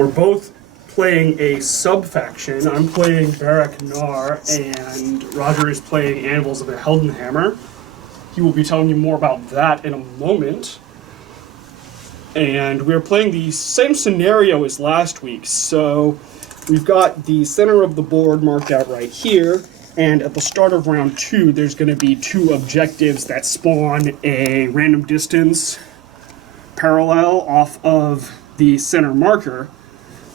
We're both playing a sub-faction. I'm playing Barak Nar, and Roger is playing Anvils of the Heldenhammer. He will be telling you more about that in a moment. And we're playing the same scenario as last week. So we've got the center of the board marked out right here. And at the start of round 2, there's going to be 2 objectives that spawn a random distance parallel off of the center marker.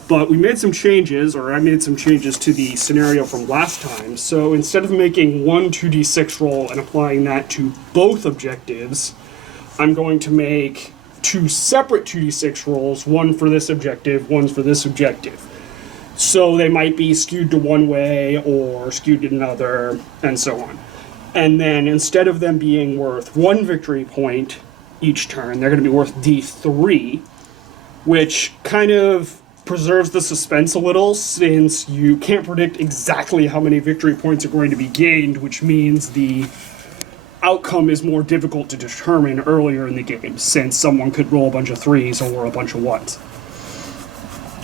But we made some changes, or I made some changes to the scenario from last time. So instead of making one 2d6 roll and applying that to both objectives, I'm going to make 2 separate 2d6 rolls, one for this objective, one for this objective. So they might be skewed to one way or skewed to another, and so on. And then instead of them being worth 1 victory point each turn, they're going to be worth d3, which kind of preserves the suspense a little, since you can't predict exactly how many victory points are going to be gained, which means the outcome is more difficult to determine earlier in the game, since someone could roll a bunch of 3s or a bunch of 1s.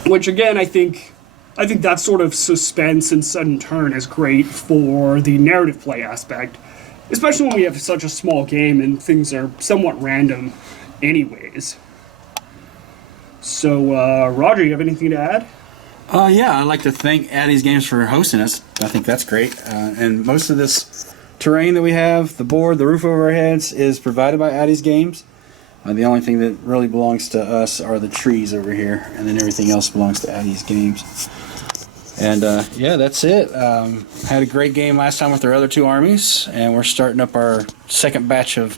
Which, again, I think that sort of suspense and sudden turn is great for the narrative play aspect, especially when we have such a small game and things are somewhat random anyways. So, Roger, you have anything to add? Yeah, I'd like to thank Addy's Games for hosting us. I think that's great. And most of this terrain that we have, the board, the roof over our heads, is provided by Addy's Games. The only thing that really belongs to us are the trees over here, and then everything else belongs to Addy's Games. And yeah, that's it. Had a great game last time with our other 2 armies, and we're starting up our second batch of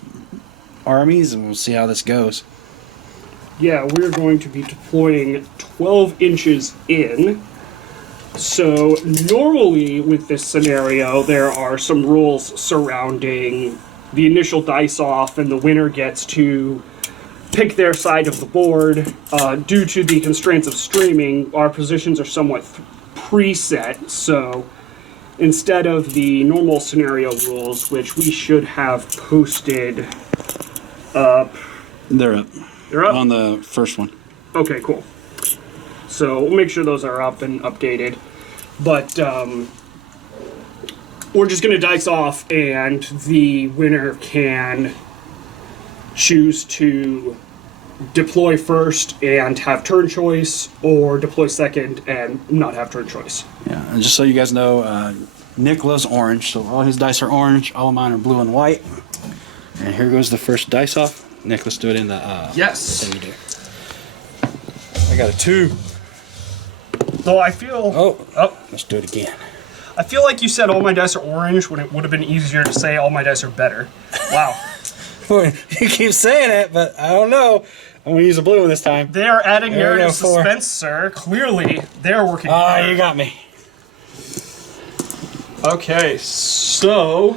armies, and we'll see how this goes. Yeah, we're going to be deploying 12 inches in. So normally with this scenario, there are some rules surrounding the initial dice off, and the winner gets to pick their side of the board. Due to the constraints of streaming, our positions are somewhat preset, so instead of the normal scenario rules, which we should have posted up... They're up. They're up? On the first one. Okay, cool. So we'll make sure those are up and updated. But we're just going to dice off, and the winner can choose to deploy first and have turn choice, or deploy second and not have turn choice. Yeah, and just so you guys know, Nick loves orange, so all his dice are orange, all of mine are blue and white. And here goes the first dice off. Nick, let's do it in the yes. thing you do. I got a 2. Though I feel... Oh, let's do it again. I feel like you said all my dice are orange when it would have been easier to say all my dice are better. Wow. You keep saying it, but I don't know. I'm going to use a blue one this time. They are adding narrative suspense, sir. Clearly, they're working hard. You got me. Okay, so...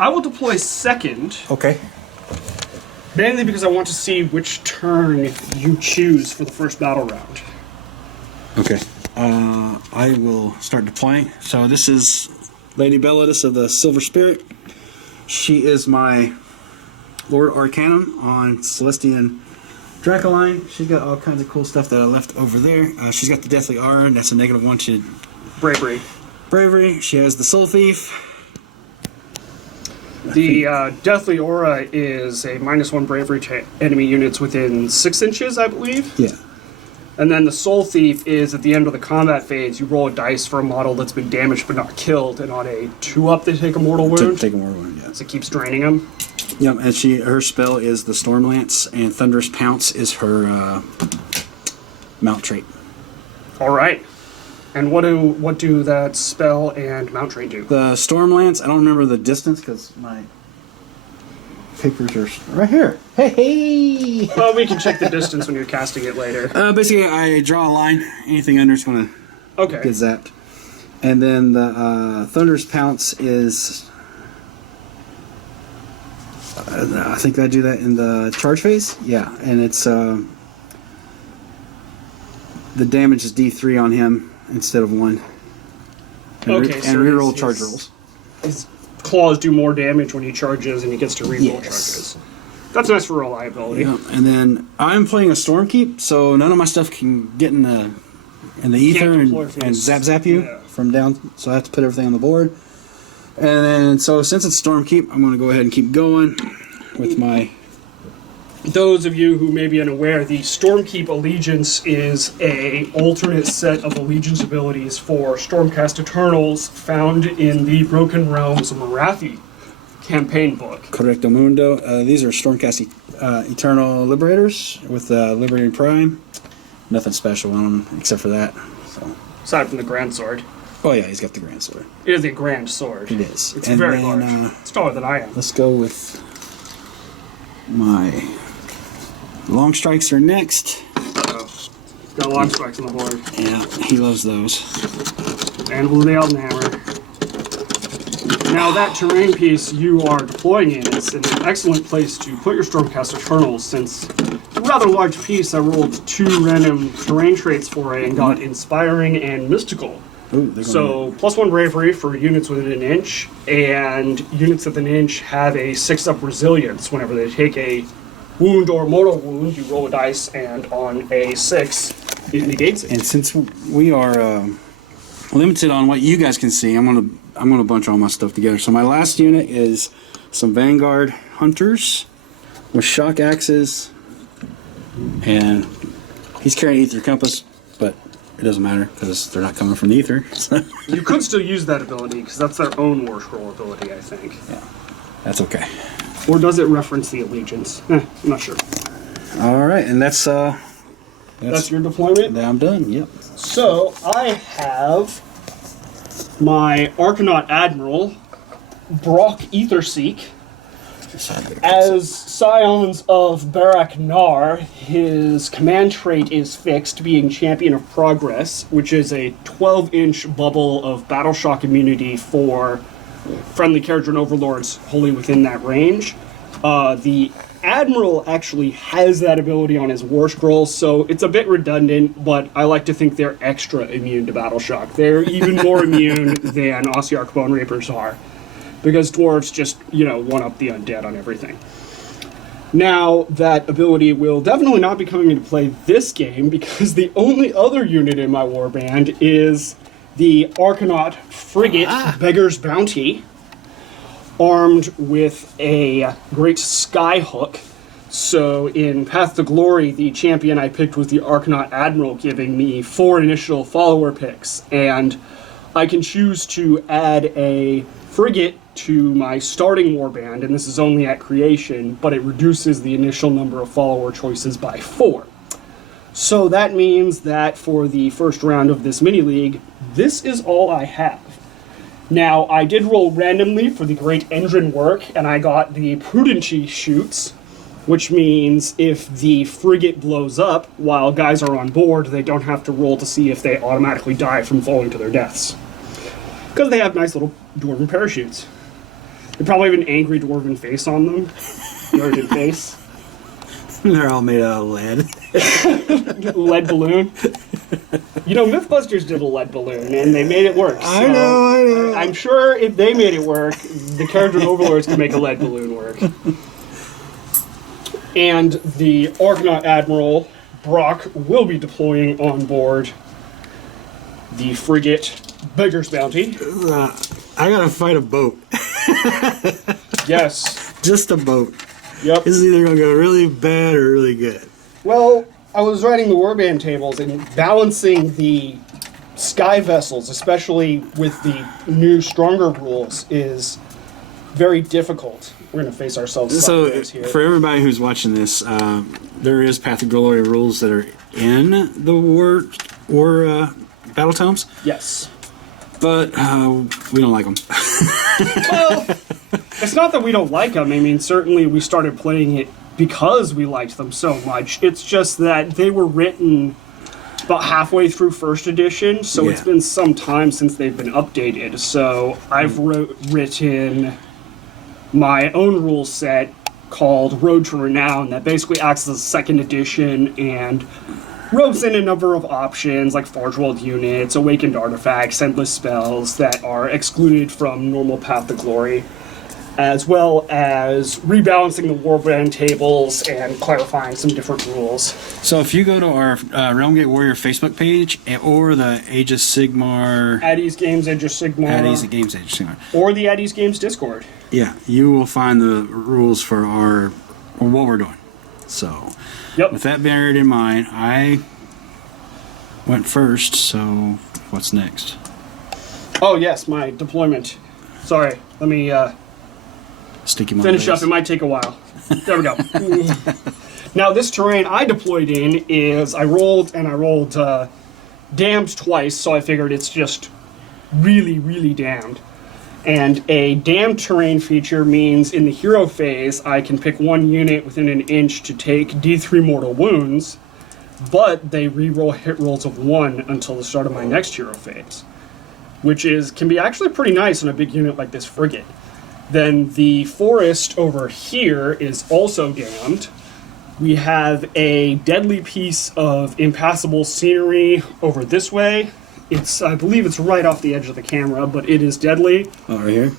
I will deploy second. Okay. Mainly because I want to see which turn you choose for the first battle round. Okay. I will start deploying. So this is Lady Belladus of the Silver Spirit. She is my Lord Arcanum on Celestian Dracoline. She's got all kinds of cool stuff that I left over there. She's got the Deathly Aura, that's a -1 to Bravery. She has the Soul Thief. The Deathly Aura is a -1 bravery to enemy units within 6 inches, I believe. Yeah. And then the Soul Thief is at the end of the combat phase, you roll a dice for a model that's been damaged but not killed, and on a 2-up they take a mortal wound. Take a mortal wound, yeah. So it keeps draining them. Yep, and her spell is the Storm Lance, and Thunderous Pounce is her mount trait. All right. And what do that spell and mount trait do? The Storm Lance, I don't remember the distance because my papers are right here. Hey! Well, we can check the distance when you're casting it later. Basically, I draw a line. Anything under is going to get zapped. And then the Thunderous Pounce is... I think I do that in the charge phase. Yeah, and it's... the damage is D3 on him instead of 1. And reroll charge rolls. His claws do more damage when he charges, and he gets to reroll yes. charges. That's nice for reliability. Yeah. And then I'm playing a Stormkeep, so none of my stuff can get in the ether and zap you from down. So I have to put everything on the board. And then, so since it's Stormkeep, I'm going to go ahead and keep going with my... Those of you who may be unaware, the Stormkeep Allegiance is a alternate set of Allegiance abilities for Stormcast Eternals found in the Broken Realms Marathi campaign book. Correcto Mundo. These are Stormcast Eternal Liberators with Liberating Prime. Nothing special on them except for that. So. Aside from the Grand Sword. Oh yeah, he's got the Grand Sword. It is a Grand Sword. It is. It's very large. It's taller than I am. Let's go with my long strikes are next. Got long strikes on the board. Yeah, he loves those. Anvils of the Heldenhammer. Now that terrain piece you are deploying in is an excellent place to put your Stormcast Eternals, since it's a rather large piece. I rolled 2 random terrain traits for it and got Inspiring and Mystical. Ooh, so +1 Bravery for units within an inch, and units within an inch have a 6-up Resilience. Whenever they take a wound or mortal wound, you roll a dice, and on a 6, it negates it. And since we are limited on what you guys can see, I'm gonna bunch all my stuff together. So my last unit is some Vanguard Hunters with shock axes, and he's carrying Ether Compass, but it doesn't matter because they're not coming from the Ether. You could still use that ability because that's their own War Scroll ability, I think. Yeah, that's okay. Or does it reference the Allegiance? I'm not sure. All right, and that's your deployment? I'm done. Yep. So I have my Arcanaut Admiral, Brock Etherseek. As Scions of Barak Nar, his command trait is fixed, being Champion of Progress, which is a 12-inch bubble of Battle Shock immunity for friendly Kharadron Overlords wholly within that range. The Admiral actually has that ability on his War Scroll, so it's a bit redundant, but I like to think they're extra immune to Battle Shock. They're even more immune than Ossiarch Bone Reapers are, because dwarves just, one-up the undead on everything. Now, that ability will definitely not be coming into play this game, because the only other unit in my warband is the Arcanaut Frigate Beggar's Bounty, armed with a great Skyhook. So in Path to Glory, the champion I picked was the Arcanaut Admiral, giving me 4 initial follower picks, and I can choose to add a frigate to my starting warband, and this is only at creation, but it reduces the initial number of follower choices by 4. So that means that for the first round of this mini-league, this is all I have. Now, I did roll randomly for the Great Engine work, and I got the Prudency shoots, which means if the frigate blows up while guys are on board, they don't have to roll to see if they automatically die from falling to their deaths. Because they have nice little dwarven parachutes. They probably have an angry dwarven face on them. Dwarven face. They're all made out of lead. Lead balloon. Mythbusters did a lead balloon, and they made it work. So I know. I'm sure if they made it work, the Kharadron Overlords can make a lead balloon work. And the Arcanaut Admiral, Brock, will be deploying on board the frigate Beggar's Bounty. I gotta fight a boat. Yes. Just a boat. Yep. This is either gonna go really bad or really good. Well, I was writing the warband tables and balancing the sky vessels, especially with the new stronger rules, is very difficult. We're going to face ourselves sideways here. For everybody who's watching this, there is Path of Glory rules that are in the war battle tomes. Yes. But we don't like them. Well, it's not that we don't like them. I mean, certainly we started playing it because we liked them so much. It's just that they were written about halfway through first edition, so It's been some time since they've been updated. So I've written my own rule set called Road to Renown that basically acts as a second edition and ropes in a number of options like Forge World units, awakened artifacts, endless spells that are excluded from normal Path to Glory. as well as rebalancing the warband tables and clarifying some different rules. So if you go to our Realmgate Warrior Facebook page or the Age of Sigmar... Addy's Games, Age of Sigmar. Addy's Games, Age of Sigmar. Or the Addy's Games Discord. Yeah, you will find the rules for what we're doing. So, yep. With that bearing in mind, I went first, so what's next? Oh, yes, my deployment. Sorry, let me finish up. It might take a while. There we go. Now, this terrain I deployed in is, I rolled damned twice, so I figured it's just really, really damned. And a damned terrain feature means in the hero phase, I can pick one unit within an inch to take D3 mortal wounds, but they reroll hit rolls of 1 until the start of my next hero phase, which can be actually pretty nice on a big unit like this frigate. Then the forest over here is also damned. We have a deadly piece of impassable scenery over this way. I believe it's right off the edge of the camera, but it is deadly. Oh, right here?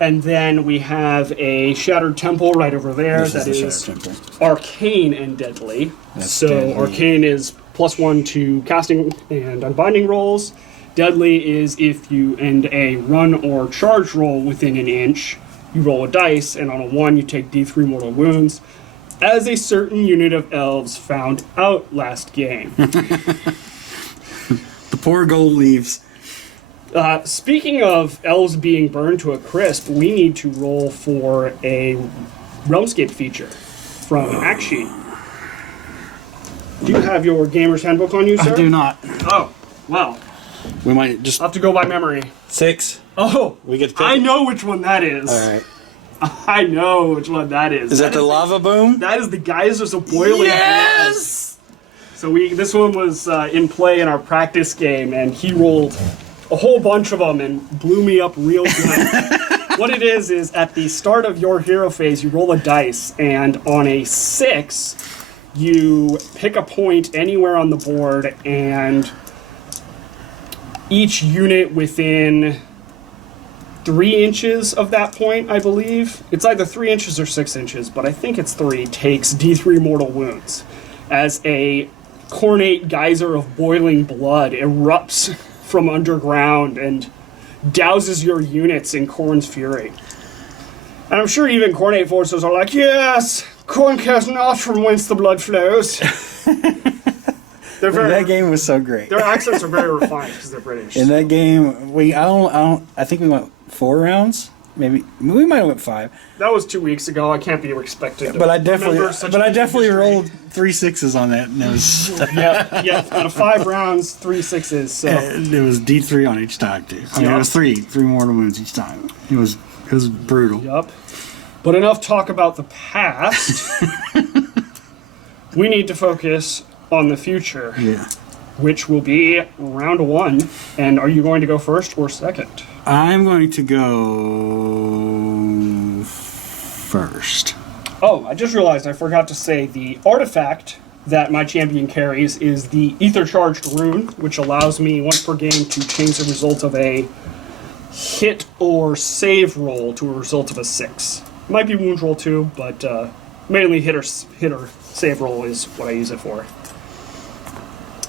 And then we have a shattered temple right over there that is arcane and deadly. Deadly. Arcane is +1 to casting and unbinding rolls. Deadly is if you end a run or charge roll within an inch, you roll a dice, and on a 1 you take D3 mortal wounds, as a certain unit of elves found out last game. The poor gold leaves. Speaking of elves being burned to a crisp, we need to roll for a Realmscape feature from Aksheet. Do you have your gamer's handbook on you, sir? I do not. Oh, well. We might just... I'll have to go by memory. 6. Oh, we get to pick I know which one that is. All right. I know which one that is. Is that the lava boom? That is the Geysers of Boiling Yes! Blood. So this one was in play in our practice game, and he rolled a whole bunch of them and blew me up real good. What it is at the start of your hero phase, you roll a dice, and on a 6, you pick a point anywhere on the board, and each unit within 3 inches of that point, I believe. It's either 3 inches or 6 inches, but I think it's 3, takes D3 mortal wounds. As a cornate geyser of boiling blood erupts from underground and douses your units in Khorne's fury. And I'm sure even cornate forces are like, yes, Khorne cares not from whence the blood flows. That game was so great. Their accents are very refined because they're British. In that game, I think we went 4 rounds. Maybe we might have went 5. That was 2 weeks ago. I can't be expected. But I definitely rolled 3 6s on that, and it was yeah. Out of 5 rounds, 3 6s. So and it was D3 on each time too. I mean, it was 3 mortal wounds each time. It was brutal. Yep. But enough talk about the past. We need to focus on the future. Yeah. Which will be round 1. And are you going to go first or second? I'm going to go first. Oh, I just realized I forgot to say the artifact that my champion carries is the Ether Charged Rune, which allows me once per game to change the result of a hit or save roll to a result of a 6. Might be wound roll too, but mainly hit or save roll is what I use it for.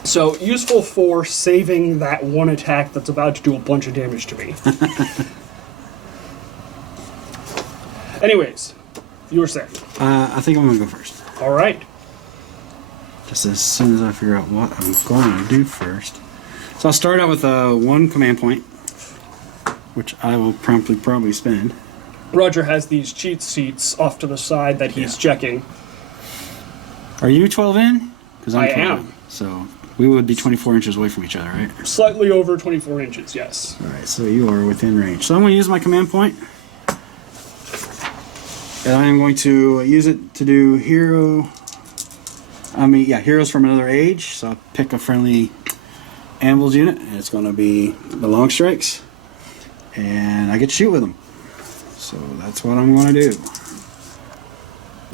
So, useful for saving that one attack that's about to do a bunch of damage to me. Anyways, you were saying. I think I'm going to go first. All right. Just as soon as I figure out what I'm going to do first. So I'll start out with 1 command point, which I will promptly probably spend. Roger has these cheat sheets off to the side that he's checking. Are you 12 in? Because I am. In, so we would be 24 inches away from each other, right? Slightly over 24 inches, yes. All right, so you are within range. So I'm going to use my command point. And I am going to use it to do heroes from another age. So I'll pick a friendly Anvils unit, and it's going to be the long strikes. And I get to shoot with them. So that's what I'm going to do.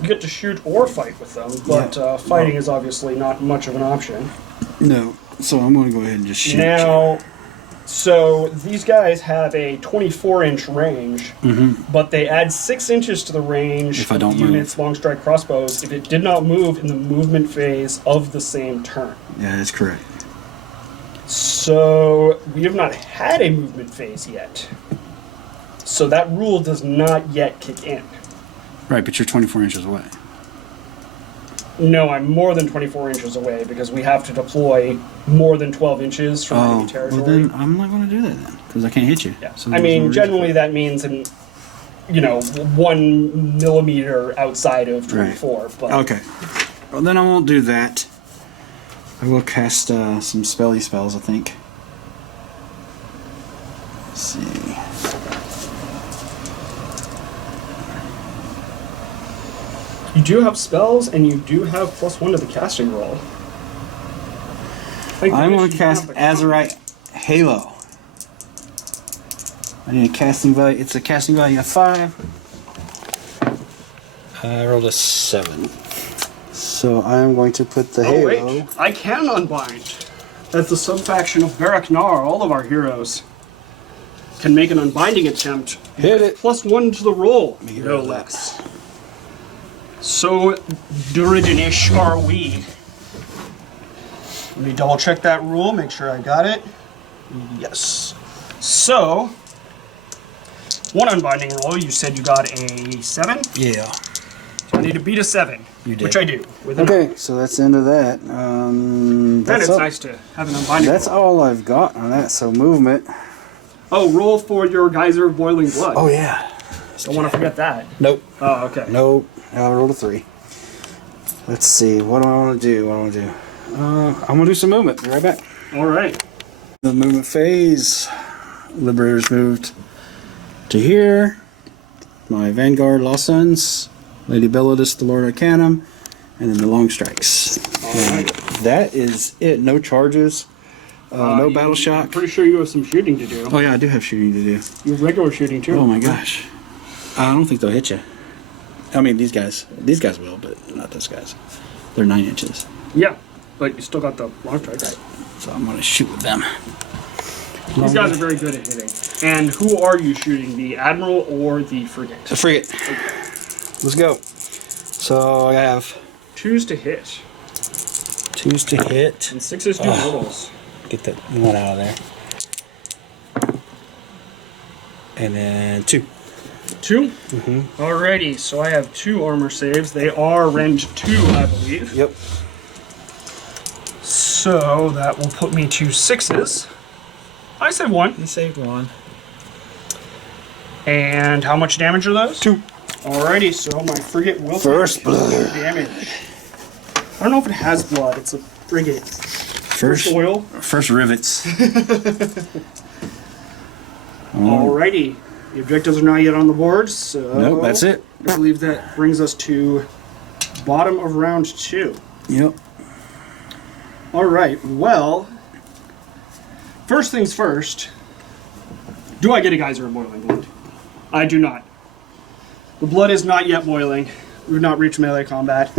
You get to shoot or fight with them, but fighting is obviously not much of an option. No, so I'm going to go ahead and just shoot. Now, So these guys have a 24-inch range, but they add 6 inches to the range If I don't of units, long strike crossbows, if it did not move in the movement phase of the same turn. Yeah, that's correct. So we have not had a movement phase yet. So that rule does not yet kick in. Right, but you're 24 inches away. No, I'm more than 24 inches away because we have to deploy more than 12 inches from enemy territory. Well then I'm not going to do that then, because I can't hit you. Yeah. So I mean, generally that means 1 millimeter outside of 24. Right. But Okay. Well, then I won't do that. I will cast some spelly spells, I think. Let's see. You do have spells, and you do have +1 to the casting roll. I'm going to cast Azurite Halo. I need a casting value. It's a casting value of 5. I rolled a 7. So I'm going to put the Halo. Wait, I can unbind. That's the subfaction of Barak-Nar. All of our heroes can make an unbinding attempt. Hit it. +1 to the roll. get No rid of that. less. So Duridinish are we. Let me double check that rule, make sure I got it. Yes. So, 1 unbinding roll, you said you got a 7? Yeah. So I need to beat a 7, You did. which I do. With an Okay, so that's the end of that. Then That's it's all. nice to have an unbinding That's roll. all I've got on that. So movement. Oh, roll for your Geyser of Boiling Blood. Oh yeah. Don't want to forget that. Nope. Oh, okay. Nope. I rolled a 3. Let's see. What do I want to do? I'm gonna do some movement. Be right back. All right. The movement phase. Liberators moved to here. My Vanguard, Lost Sons, Lady Belladus, the Lord Arcanum, and then the Long Strikes. And that is it. No charges. No battle I'm shock. pretty sure you have some shooting to do. Oh yeah, I do have shooting to do. You have regular shooting too. Oh my gosh. I don't think they'll hit you. I mean, these guys will, but not those guys. They're 9 inches. Yeah, but you still got the long strike. Right. So I'm gonna shoot with them. These guys are very good at hitting. And who are you shooting, the Admiral or the Frigate? The frigate. Let's go. So I have 2s to hit. 2s to hit. And 6s do mortals. Get that one out of there. And then 2. 2? Mm-hmm. Alrighty, so I have 2 armor saves. They are rend 2, I believe. Yep. So that will put me to 6s. I said 1. You saved 1. And how much damage are those? 2. Alrighty, so my frigate will First take blood. damage. I don't know if it has blood. It's a frigate. First oil. First rivets. Alrighty. The objectives are not yet on the board, so... Nope, that's it. I believe that brings us to bottom of round 2. Yep. Alright, well... First things first. Do I get a Geyser of Boiling Blood? I do not. The blood is not yet boiling. We've not reached melee combat.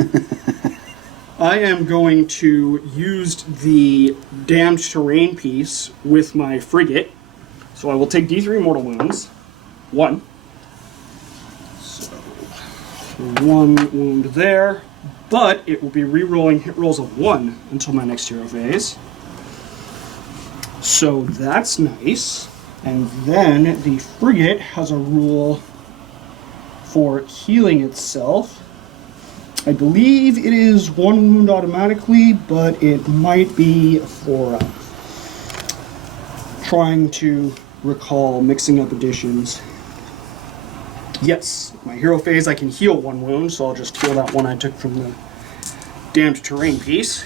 I am going to use the Damned Terrain piece with my frigate. So I will take D3 mortal wounds. 1. So 1 wound there. But it will be re-rolling hit rolls of 1 until my next hero phase. So that's nice. And then the frigate has a rule for healing itself. I believe it is 1 wound automatically, but it might be for trying to recall mixing up additions. Yes, my hero phase I can heal 1 wound, so I'll just heal that one I took from the Damned Terrain piece.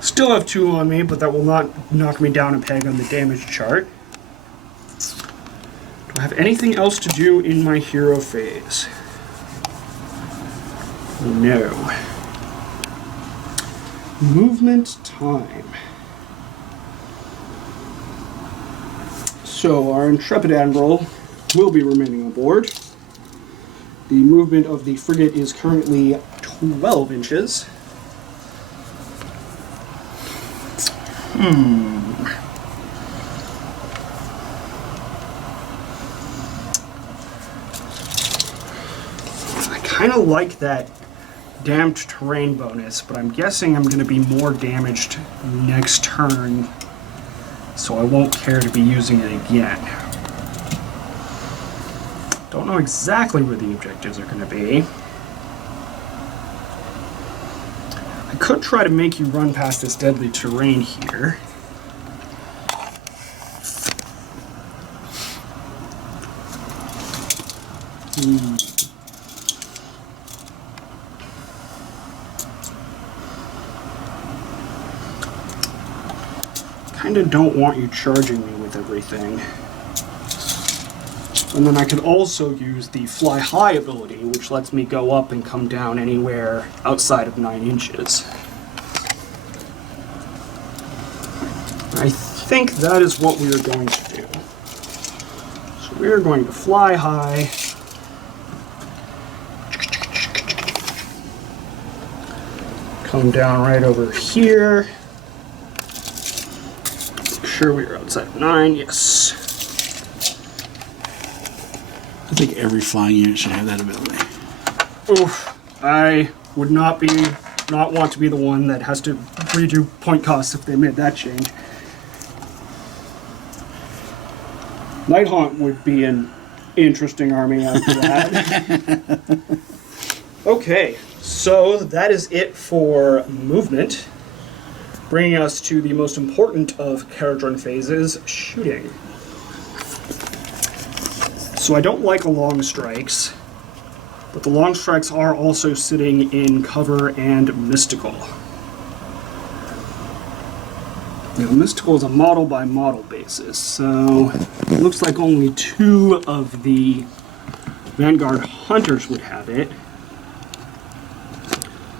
Still have 2 on me, but that will not knock me down a peg on the damage chart. Do I have anything else to do in my hero phase? No. Movement time. So our Intrepid Admiral will be remaining aboard. The movement of the frigate is currently 12 inches. kind of like that damped terrain bonus, but I'm guessing I'm going to be more damaged next turn, so I won't care to be using it again. Don't know exactly where the objectives are going to be. I could try to make you run past this deadly terrain here. Kinda don't want you charging me with everything. And then I could also use the fly high ability, which lets me go up and come down anywhere outside of 9 inches. I think that is what we are going to do. So we are going to fly high. Come down right over here. Make sure we are outside of 9, yes. I think every flying unit should have that ability. Oof, I would not want to be the one that has to redo point costs if they made that change. Nighthaunt would be an interesting army after that. Okay, so that is it for movement, bringing us to the most important of Kharadron phases, shooting. So I don't like long strikes, but the long strikes are also sitting in cover and mystical. Now, mystical is a model by model basis, so it looks like only 2 of the Vanguard Hunters would have it.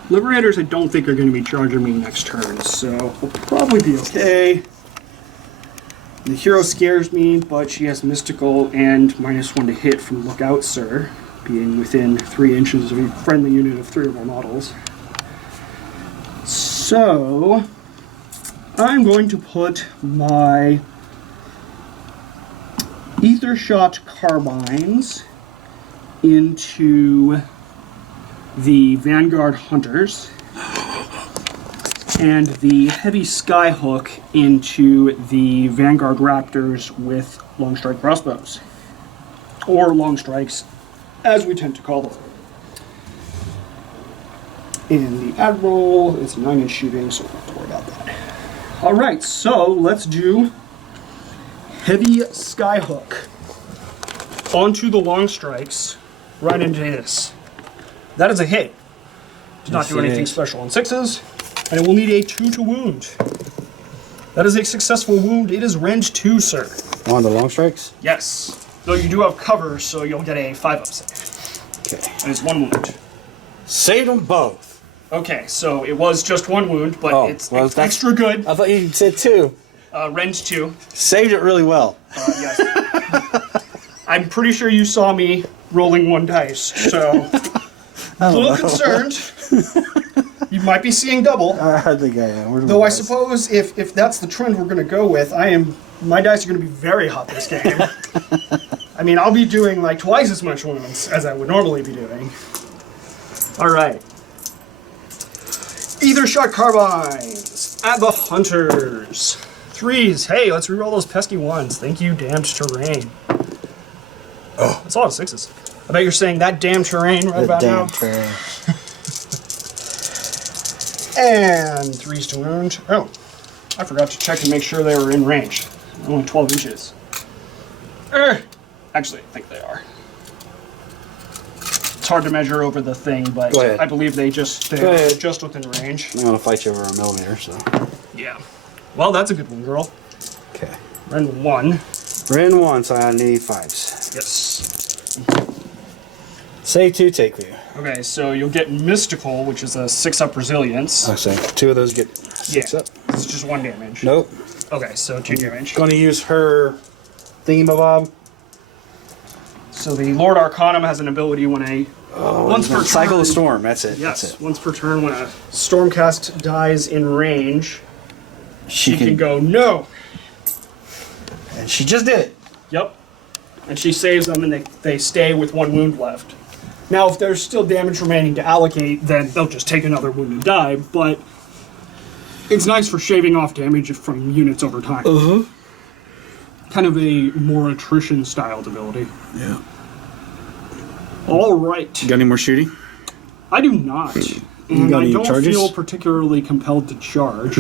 Liberators I don't think are going to be charging me next turn, so we'll probably be okay. The hero scares me, but she has mystical and -1 to hit from Lookout Sir, being within 3 inches of a friendly unit of 3 or more models. So I'm going to put my Ether Shot carbines into the Vanguard Hunters and the Heavy Skyhook into the Vanguard Raptors with long strike crossbows, or long strikes as we tend to call them. And the Admiral is 9-inch shooting, so we don't have to worry about that. Alright, so let's do Heavy Skyhook onto the long strikes right into this. That is a hit. Does not do anything special on 6s, and it will need a 2 to wound. That is a successful wound. It is range 2, sir. On the long strikes? Yes. Though you do have cover, so you'll get a 5-up save. Okay. And it's 1 wound. Saved them both. Okay, so it was just 1 wound, but it's extra good. I thought you said 2. Range 2. Saved it really well. Yes. I'm pretty sure you saw me rolling 1 dice, so a little concerned. You might be seeing double. I think I am. Though I suppose if that's the trend we're going to go with, my dice are going to be very hot this game. I mean, I'll be doing like twice as much wounds as I would normally be doing. All right. Ether Shot carbines at the Hunters. 3s. Hey, let's reroll those pesky 1s. Thank you, damned terrain. Oh, that's a lot of 6s. I bet you're saying that damn terrain right about now. Terrain. And 3s to wound. Oh, I forgot to check to make sure they were in range. Only 12 inches. Actually, I think they are. It's hard to measure over the thing, but I believe they're just within range. I'm gonna fight you over a millimeter, so. Yeah. Well, that's a good one, girl. Okay. Ren 1. Ren 1, so I need 5s. Yes. Save 2, take 2. Okay, so you'll get Mystical, which is a 6-up resilience. I say 2 of those get 6 up. It's just 1 damage. Nope. Okay, so 2 damage. Gonna use her thingamabob. So the Lord Arcanum has an ability when once per turn. Cycle of Storm, that's it. Yes, that's it. once per turn when a Stormcast dies in range, she can go, no! And she just did it. Yep. And she saves them and they stay with 1 wound left. Now, if there's still damage remaining to allocate, then they'll just take another wound and die, but it's nice for shaving off damage from units over time. Kind of a more attrition-styled ability. Yeah. All right. You got any more shooting? I do not. And got I any don't charges? feel particularly compelled to charge.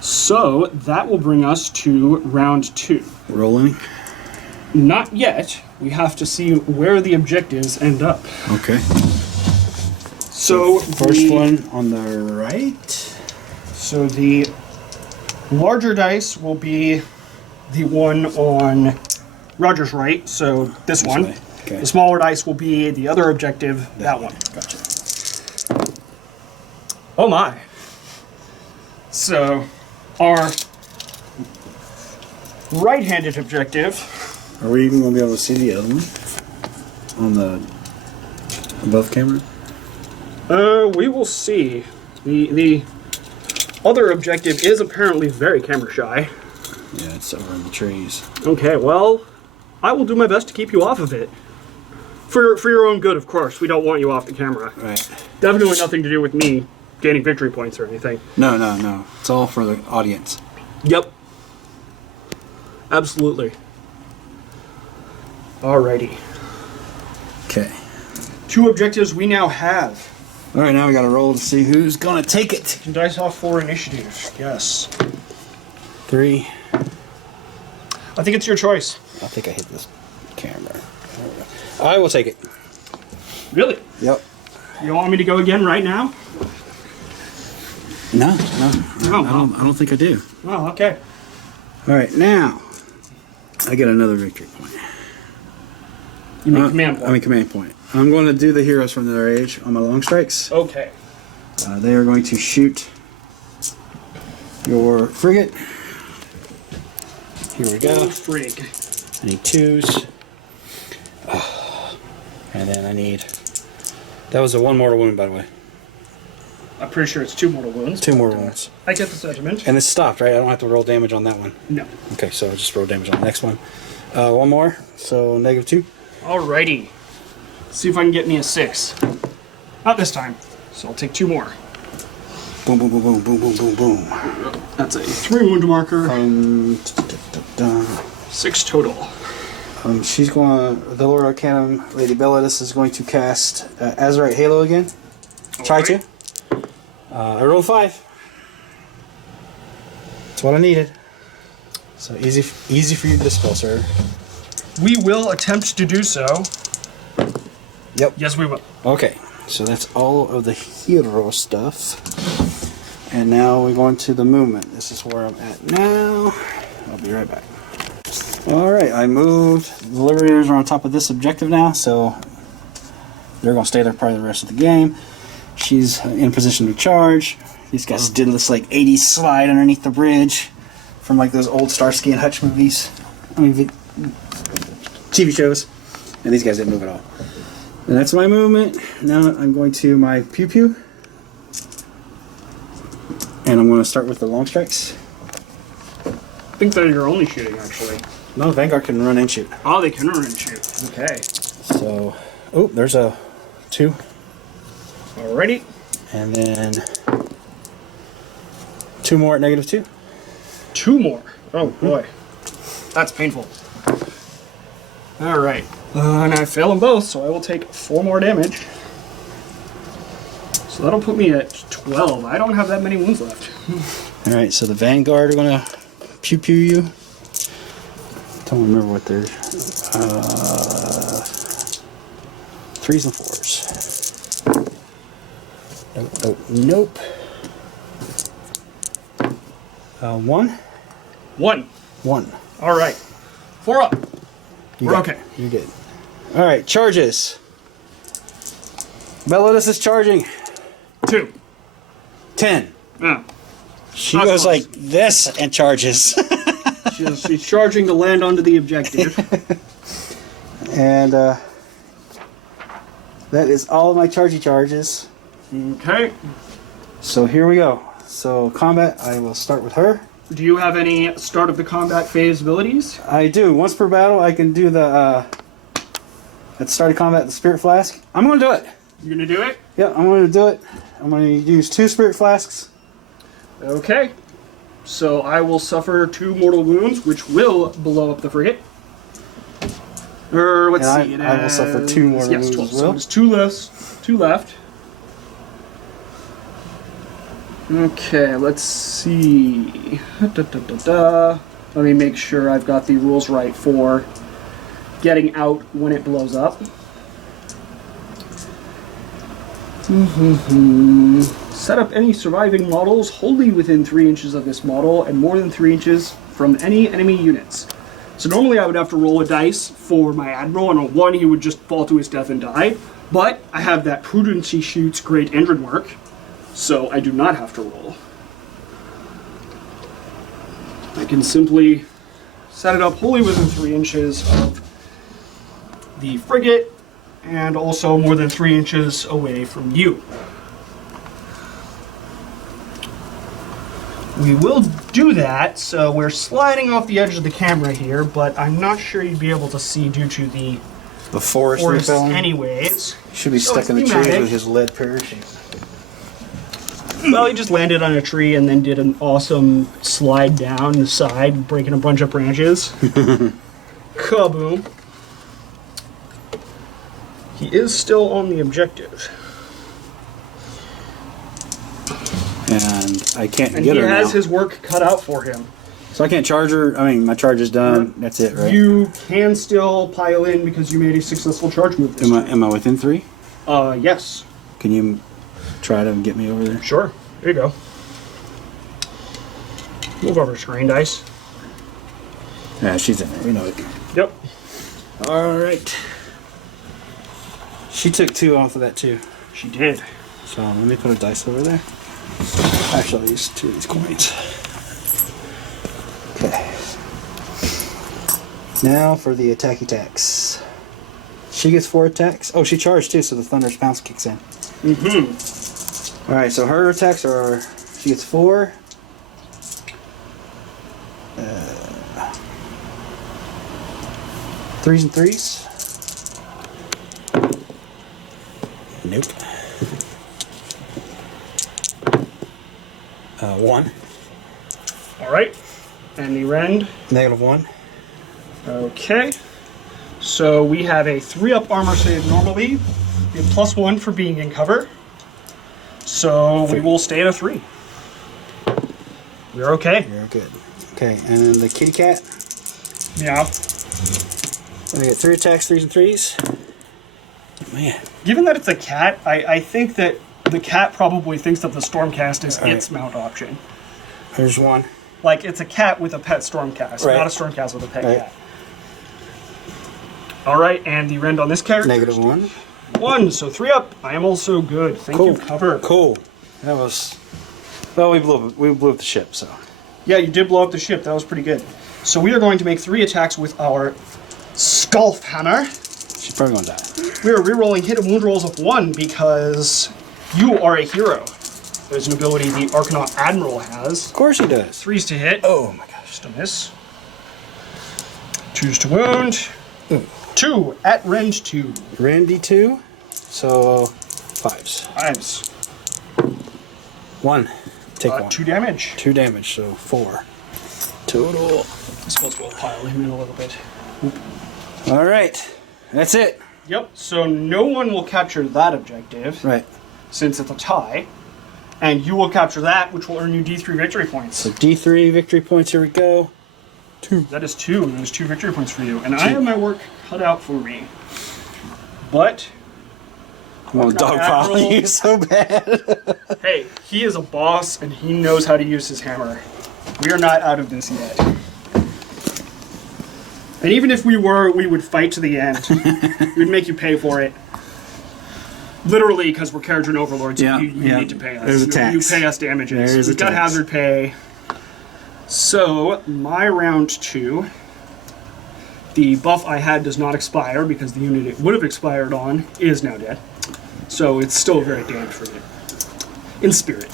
So, that will bring us to round 2. Rolling. Not yet. We have to see where the objectives end up. Okay. So, First one on the right. So the larger dice will be the one on Roger's right, so this one. way. Okay. The smaller dice will be the other objective, that one. Gotcha. Oh my. So, our right-handed objective. Are we even going to be able to see the other one? On the above camera? We will see. The other objective is apparently very camera shy. Yeah, it's over in the trees. Okay, well, I will do my best to keep you off of it. For your own good, of course. We don't want you off the camera. Right. Definitely nothing to do with me gaining victory points or anything. No. It's all for the audience. Yep. Absolutely. Alrighty. Okay. 2 objectives we now have. All right, now we got to roll to see who's going to take it. And dice off for initiative. Yes. 3. I think it's your choice. I think I hit this camera. I will take it. Really? Yep. You want me to go again right now? No. Oh, I don't think I do. well, okay. All right, now I get another victory point. You mean command point. I mean command point. I'm going to do the heroes from their age on my long strikes. Okay. They are going to shoot your frigate. Here we go. Oh, frig. I need 2s. And then I need... That was a 1 mortal wound, by the way. I'm pretty sure it's 2 mortal wounds. 2 mortal wounds. I get the sentiment. And it's stopped, right? I don't have to roll damage on that one. No. Okay, so I'll just roll damage on the next one. 1 more, so -2. Alrighty. See if I can get me a 6. Not this time. So I'll take 2 more. Boom, boom, boom, boom, boom, boom, boom, boom. That's a 3 wound marker. 6 total. She's going to... The Lord Arcanum, Lady Belladus, is going to cast Azurite Halo again. Try to. I rolled 5. That's what I needed. So easy for you to dispel, sir. We will attempt to do so. Yep. Yes, we will. Okay, so that's all of the hero stuff. And now we're going to the movement. This is where I'm at now. I'll be right back. Alright, I moved. The Liberators are on top of this objective now, so they're going to stay there probably the rest of the game. She's in position to charge. These guys did this like 80s slide underneath the bridge from like those old Starsky and Hutch movies. I mean, TV shows. And these guys didn't move at all. And that's my movement. Now I'm going to my pew pew. And I'm going to start with the long strikes. I think they're your only shooting, actually. No, Vanguard can run and shoot. Oh, they can run and shoot. Okay. So, oh, there's a 2. Alrighty. And then 2 more at -2. 2 more. Oh, boy. That's painful. Alright. And I fail them both, so I will take 4 more damage. So that'll put me at 12. I don't have that many wounds left. Alright, so the Vanguard are going to pew pew you. Don't remember what they're... 3s and 4s. Nope. 1? 1. 1. Alright. 4 up. We're got it. okay. You're good. Alright, charges. Belladus is charging. 2. 10. Yeah. She Not goes close. like this and charges. She's charging to land onto the objective. And that is all of my charges. Okay. So here we go. So combat, I will start with her. Do you have any start of the combat phase abilities? I do. Once per battle, I can do the at the start of combat the Spirit Flask. I'm going to do it. You gonna do it? Yeah, I'm going to do it. I'm going to use 2 Spirit Flasks. Okay. So I will suffer 2 mortal wounds, which will blow up the frigate. Let's see. I will suffer 2 mortal wounds 12. as well. So there's 2 left. 2 left. Okay, let's see. Let me make sure I've got the rules right for getting out when it blows up. Set up any surviving models wholly within 3 inches of this model and more than 3 inches from any enemy units. So normally I would have to roll a dice for my Admiral, and on 1 he would just fall to his death and die. But I have that Prudency Shoots Great Engine Work, so I do not have to roll. I can simply set it up wholly within 3 inches of the frigate, and also more than 3 inches away from you. We will do that, so we're sliding off the edge of the camera here, but I'm not sure you'd be able to see due to the forest anyways. Should be So stuck it's in the trees thematic. with his lead parachute. Well, he just landed on a tree and then did an awesome slide down the side, breaking a bunch of branches. Kaboom. He is still on the objective. And I can't And get he her has now. his work cut out for him. So I can't charge her. I mean, my charge is done. That's it, right? You can still pile in because you made a successful charge move this Am I within 3? turn. Yes. Can you try to get me over there? Sure. There you go. Move over, screen dice. Yeah, she's in there. We know it. Yep. All right. She took 2 off of that too. She did. So let me put a dice over there. Actually, I'll use 2 of these coins. Okay. Now for the attacky attacks. She gets 4 attacks. Oh, she charged too, so the Thunderous Pounce kicks in. Mm-hmm. Alright, so her attacks are... She gets 4. 3s and 3s. Nope. 1. All right. And the rend. -1. Okay. So we have a 3-up armor save normally. We have +1 for being in cover. So we will stay at a 3. We're okay. You're good. Okay, and then the kitty cat. Yeah. I get 3 attacks, 3s and 3s. Man. Given that it's a cat, I think that the cat probably thinks that the Stormcast is All its right. mount option. There's 1. Like, it's a cat with a pet Stormcast, Right. not a Stormcast with a pet Right. cat. Alright, and the rend on this character? -1. 1, so 3-up. I am also good. Thank you, cover. Cool. That was... Well, we blew up the ship, so... Yeah, you did blow up the ship. That was pretty good. So we are going to make 3 attacks with our Skullhammer. She's probably gonna die. We are re-rolling hit and wound rolls of 1 because you are a hero. There's an ability the Arcanaut Admiral has. Of course he does. 3s to hit. Oh my gosh. Just a miss. 2s to wound. 2 at rend 2. Randy 2. So 5s. 5s. 1. Take 1. 2 damage. 2 damage, so 4. Total. I suppose we'll pile him in a little bit. Alright. That's it. Yep, so no one will capture that objective, Right. since it's a tie. And you will capture that, which will earn you D3 victory points. So D3 victory points, here we go. 2. That is 2. There's 2 victory points for you. And I have my work cut out for me. But, I want to dogpile Admiral. you so bad. hey, he is a boss and he knows how to use his hammer. We are not out of this yet. And even if we were, we would fight to the end. We'd make you pay for it. Literally, because we're Kharadron Overlords, Yeah, you yeah. need to pay us. There's a tax. You pay us damages. There is a We've got tax. hazard pay. So, my round 2, the buff I had does not expire because the unit it would have expired on is now dead. So it's still very damned for me. In spirit.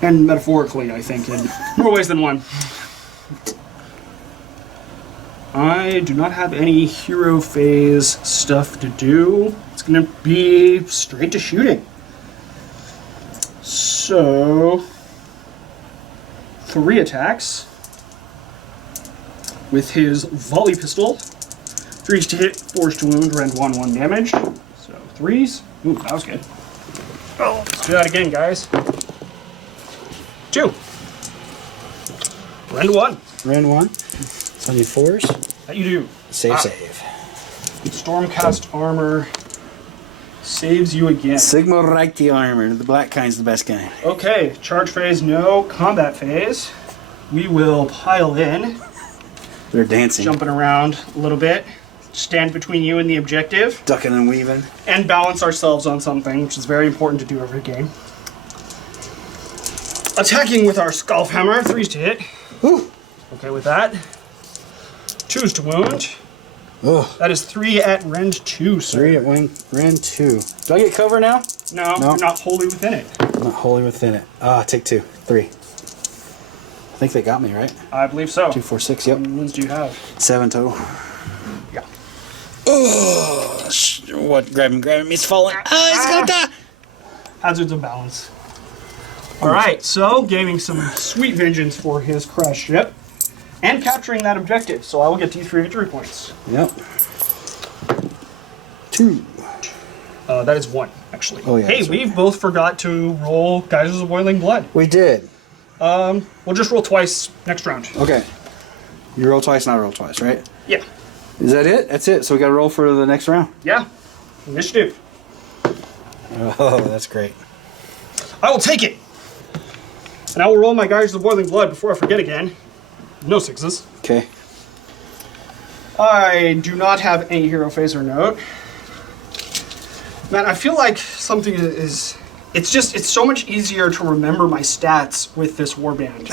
And metaphorically, I think, in more ways than one. I do not have any hero phase stuff to do. It's going to be straight to shooting. So, 3 attacks with his volley pistol. 3s to hit, 4s to wound, rend 1, 1 damage. So 3s. Ooh, that was good. Oh, let's do that again, guys. 2. Rend 1. Rend 1. So I need 4s. That you do. Save. Stormcast armor saves you again. Sigma Reichti armor. The black kind's the best kind. Okay, charge phase, no. Combat phase. We will pile in. They're dancing. Jumping around a little bit. Stand between you and the objective. Ducking and weaving. And balance ourselves on something, which is very important to do every game. Attacking with our Heldenhammer. 3s to hit. Ooh. Okay with that. 2s to wound. Oh. That is 3 at rend 2, sir. 3 at wing. Rend 2. Do I get cover now? No, you're not wholly within it. I'm not wholly within it. Take 2. 3. I think they got me, right? I believe so. 2, 4, 6, yep. How many wounds do you have? 7 total. Yeah. Oh, what? Grab him, he's falling. He's gonna die! Hazards of balance. Alright, so gaining some sweet vengeance for his crash ship. And capturing that objective, so I will get D3 victory points. Yep. 2. That is 1, actually. Oh, yeah, hey, that's right. we've both forgot to roll Geysers of Boiling Blood. We did. We'll just roll twice next round. Okay. You roll twice, and I roll twice, right? Yeah. Is that it? That's it. So we got to roll for the next round. Yeah. Initiative. Oh, that's great. I will take it. And I will roll my Geysers of Boiling Blood before I forget again. No 6s. Okay. I do not have any hero phase or note. Man, I feel like something is... It's so much easier to remember my stats with this warband.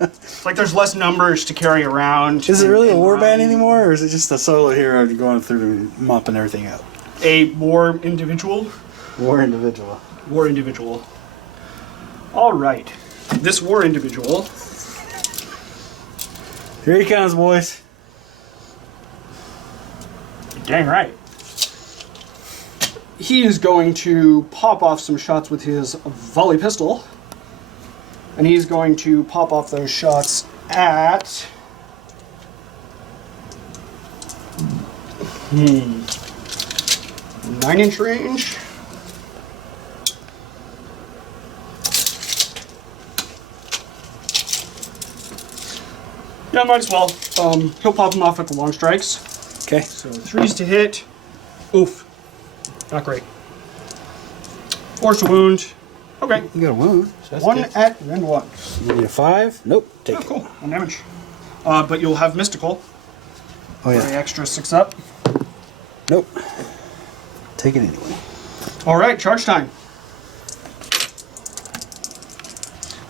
It's like there's less numbers to carry around. Is it really a warband anymore, or is it just a solo hero going through and mopping everything up? A war individual? War individual. War individual. All right. This war individual... Here he comes, boys. Dang right. He is going to pop off some shots with his volley pistol. And he's going to pop off those shots at... 9-inch range. Yeah, might as well. He'll pop them off at the long strikes. Okay. So 3s to hit. Oof. Not great. 4s to wound. Okay. You got a wound. So that's 1 good. at rend 1. You need a 5? Nope. Take Oh, it. cool. 1 damage. But you'll have mystical. Oh, For the yeah. extra 6 up. Nope. Take it anyway. All right, charge time.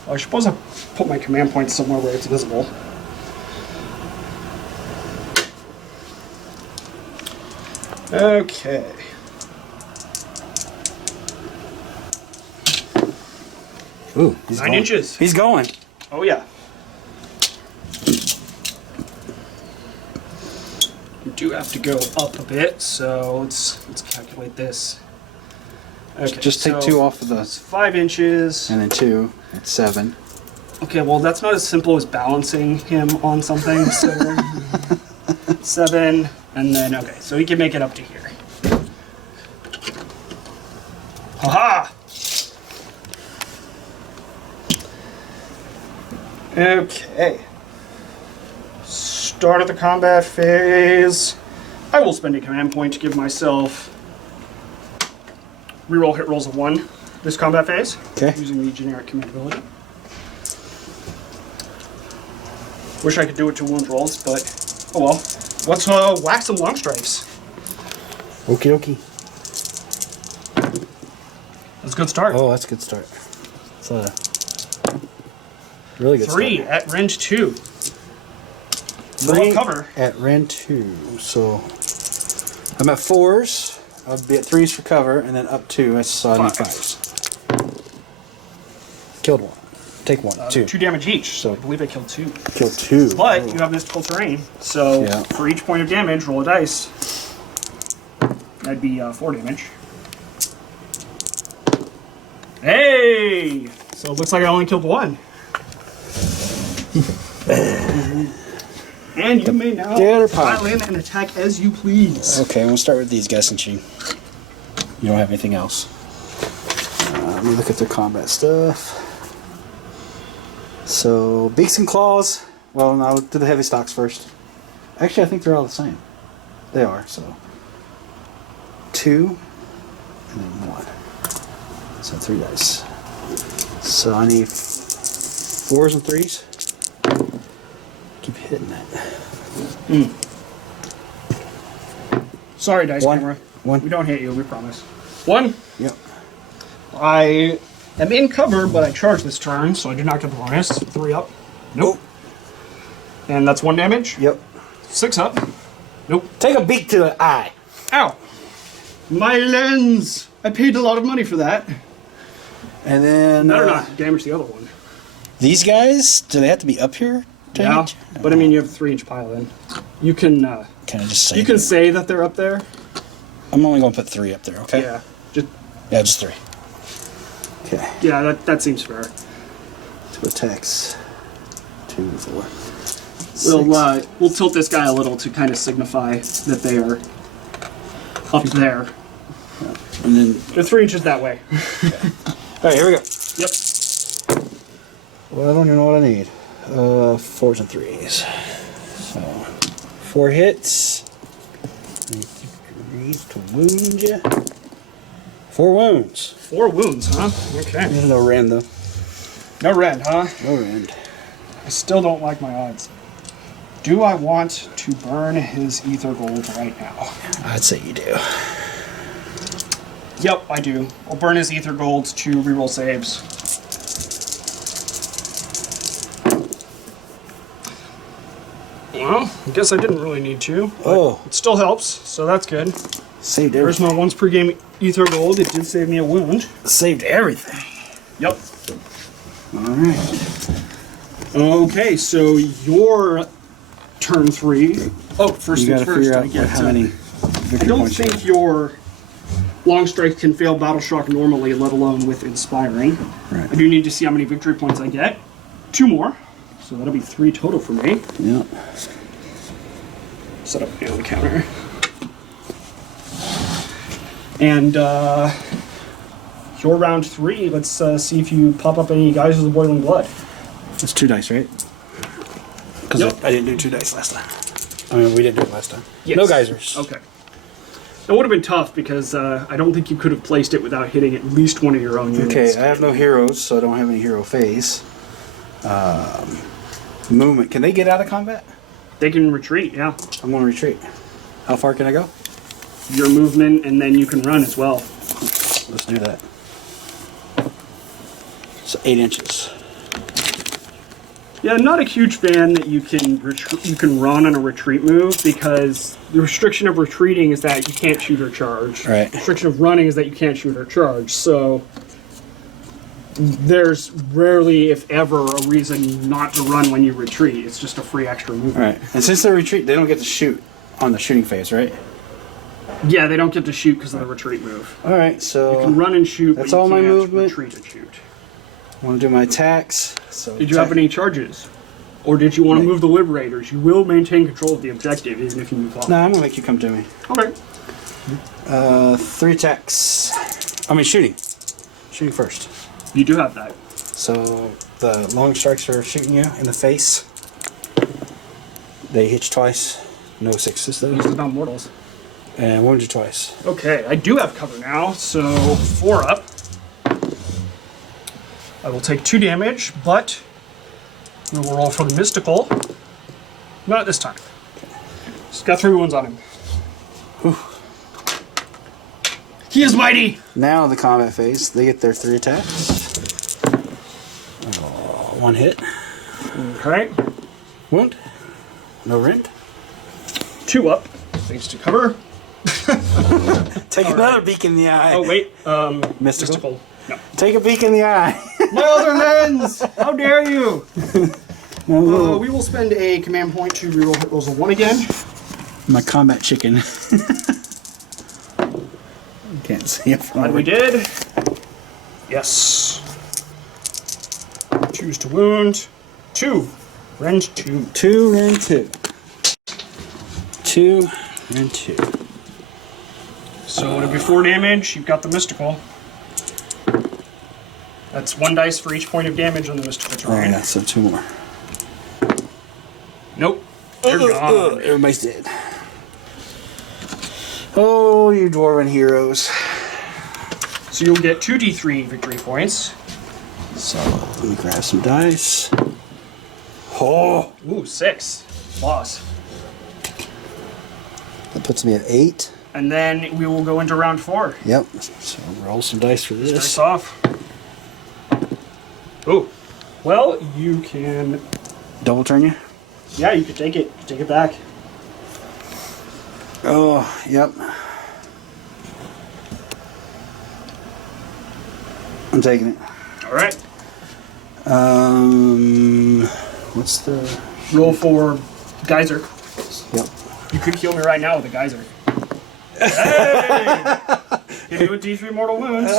Well, I suppose I put my command point somewhere where it's visible. Okay. Ooh, he's 9 going. inches. He's going. Oh yeah. You do have to go up a bit, so let's calculate this. Okay, Just take so 2 off of it's the... 5 inches. And then 2. It's 7. Okay, well that's not as simple as balancing him on something. So 7, and then okay, so he can make it up to here. Haha! Okay. Start of the combat phase. I will spend a command point to give myself reroll hit rolls of 1 this combat phase. Okay. Using the generic command ability. Wish I could do it to wound rolls, but oh well. Let's whack some long strikes. Okie dokie. That's a good start. Oh, that's a good start. It's a really good 3 start. at range 2. 3 cover. at rend 2. So I'm at 4s. I'll be at 3s for cover, and then up 2. So I need 5s. Killed 1. Take one, two. 2 damage each. So- I believe I killed 2. Kill 2. But Oh. you have mystical terrain, so Yeah. for each point of damage, roll a dice. That'd be 4 damage. Hey! So it looks like I only killed 1. And you may now Dinner pot. pile in and attack as you please. Okay, I'm gonna start with these guys since you don't have anything else. Let me look at their combat stuff. So, beaks and claws. Well, no, I'll do the heavy stocks first. Actually, I think they're all the same. They are, so. 2, and then 1. So 3 dice. So I need 4s and 3s. Keep hitting that. Sorry, Dice 1. Camera. 1. We don't hit you, we promise. 1. Yep. I am in cover, but I charge this turn, so I do not get the bonus. 3 up. Nope. And that's 1 damage. Yep. 6 up. Nope. Take a beak to the eye. Ow! My lens! I paid a lot of money for that. And then Better not damage the other one. these guys, do they have to be up here? To Yeah, hit? but I mean, you have a 3-inch pile in. You can Can I just say? you can say that they're up there. I'm only going to put 3 up there. Okay. Yeah, just Yeah, just 3. Okay. yeah, that seems fair. 2 attacks. 2, 4. We'll tilt this guy a little to kind of signify that they are up there. And then, They're 3 inches that way. all right, here we go. Yep. Well, I don't even know what I need. 4s and 3s. So, 4 hits. 3 to wound you. 4 wounds. 4 wounds, huh? Okay. There's no rend though. No rend, huh? No rend. I still don't like my odds. Do I want to burn his ether gold right now? I'd say you do. Yep, I do. I'll burn his ether gold to reroll saves. Well, I guess I didn't really need to. But Oh. it still helps, so that's good. Saved There's everything. my once per game ether gold. It did save me a wound. Saved everything. Yep. Alright. Okay, so your turn 3. Oh, first You things gotta first. figure I out get how many I victory don't points you think have. your long strike can fail battle shock normally, let alone with inspiring. Right. I do need to see how many victory points I get. 2 more, so that'll be 3 total for me. Yeah. Set up my own counter. And your round 3. Let's see if you pop up any guys with the boiling blood. It's 2 dice, right? Because Yep. I didn't do 2 dice last time. I mean, we didn't do it last time. Yes. No geysers. Okay. It would have been tough because I don't think you could have placed it without hitting at least one of your own units. Okay, I have no heroes, so I don't have any hero phase. Movement. Can they get out of combat? They can retreat, yeah. I'm going to retreat. How far can I go? Your movement, and then you can run as well. Let's do that. So 8 inches. Yeah, I'm not a huge fan that you can run on a retreat move because the restriction of retreating is that you can't shoot or charge. Right. The restriction of running is that you can't shoot or charge. So there's rarely, if ever, a reason not to run when you retreat. It's just a free extra movement. Alright. And since they retreat, they don't get to shoot on the shooting phase, right? Yeah, they don't get to shoot because of the retreat move. Alright, so You can run and shoot, that's but you all my can't movement. retreat and shoot. I want to do my attacks. So Did you have any charges? Or did you want to move the Liberators? You will maintain control of the objective even if you move off. No, I'm going to make you come to me. Okay. 3 attacks. I mean, shooting. Shooting first. You do have that. So the long strikes are shooting you in the face. They hit you twice. No 6s though. These are not mortals. And wound you twice. Okay, I do have cover now, so 4 up. I will take 2 damage, but we will roll for the mystical. Not this time. He's got 3 wounds on him. Whew. He is mighty! Now the combat phase. They get their 3 attacks. 1 hit. Okay. Wound. No rend. 2 up, thanks to cover. Take another beak in the eye. Oh, wait. Mystical? No. Take a beak in the eye. My other lens! How dare you! No, We will spend a command point to reroll hit rolls of 1 again. my combat chicken. Can't see it from Glad we did. Yes. Choose to wound. 2. Rend 2. 2 and 2. 2 and 2. So it'll be 4 damage. You've got the mystical. That's 1 dice for each point of damage on the mystical Oh terrain. yeah, so 2 more. Nope. They're gone. Everybody's dead. Oh, you dwarven heroes. So you'll get 2d3 victory points. So let me grab some dice. Oh, Ooh, 6. Boss. that puts me at 8. And then we will go into round 4. Yep. So roll some dice for Dice this. off. Ooh. Well, you can... Double turn you. Yeah, you can take it. Take it back. Oh, yep. I'm taking it. Alright. What's the? Roll for Geyser. Yep. You could kill me right now with a Geyser. Hey! Give you a D3 mortal wounds.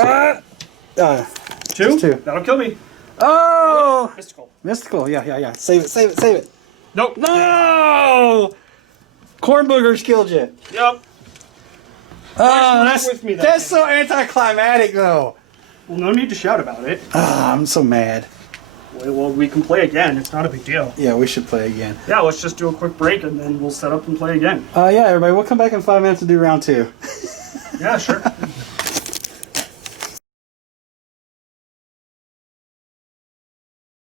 2? 2. That'll kill me. Oh, Mystical. mystical. Yeah. Save it. Save it. Save it. Nope. No. Corn boogers killed you. Yep. Oh, Nice work with me that that's time. so anticlimactic, though. Well, no need to shout about it. I'm so mad. Well, we can play again. It's not a big deal. Yeah, we should play again. Yeah, let's just do a quick break and then we'll set up and play again. Yeah, everybody, we'll come back in 5 minutes to do round 2. Yeah, sure.